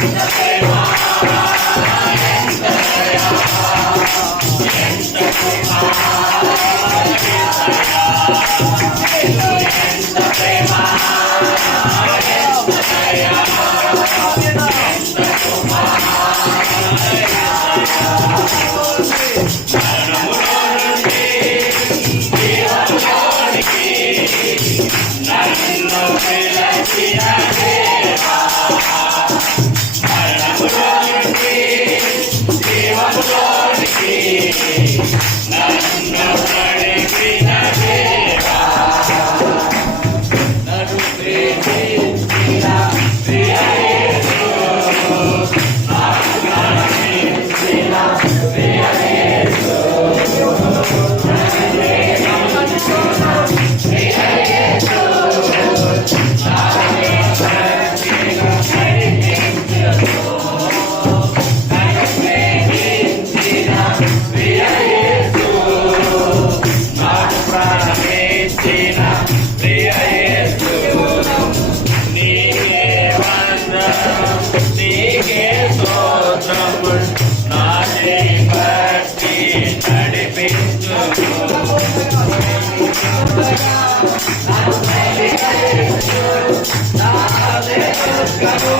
Gracias. Let's.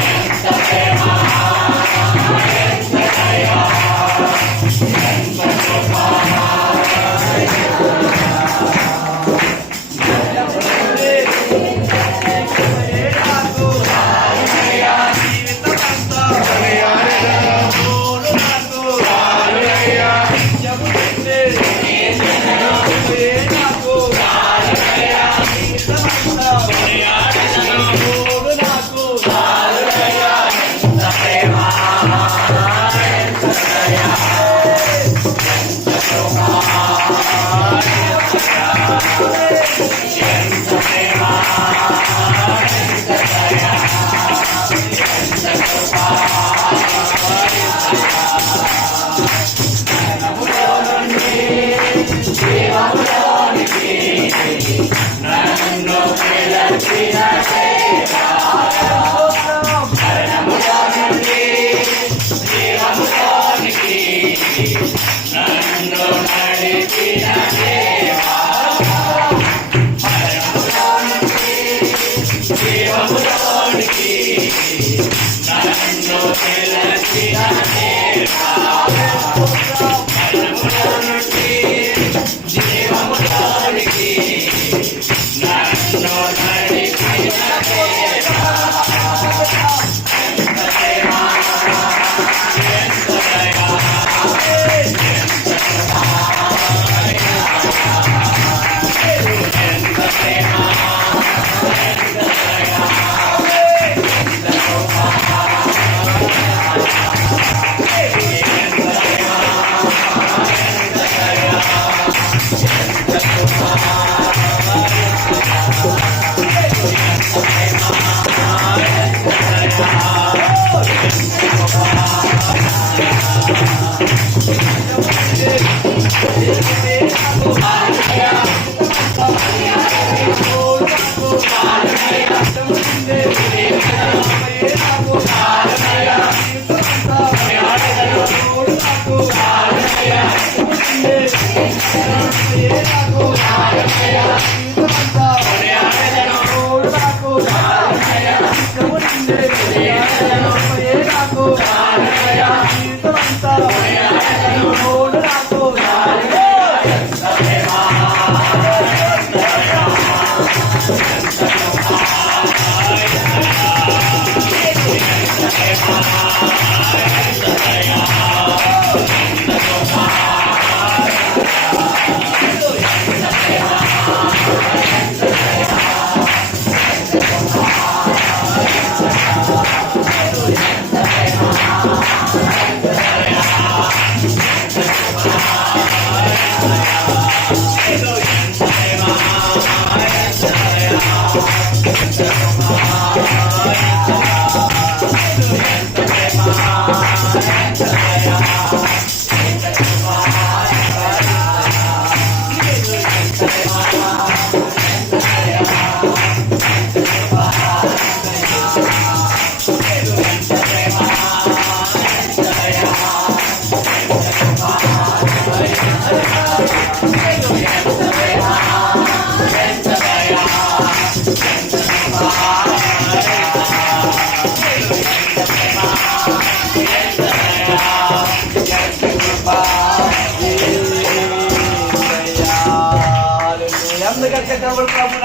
ando Yang nagkakadawal అందుకే అక్కడ double problem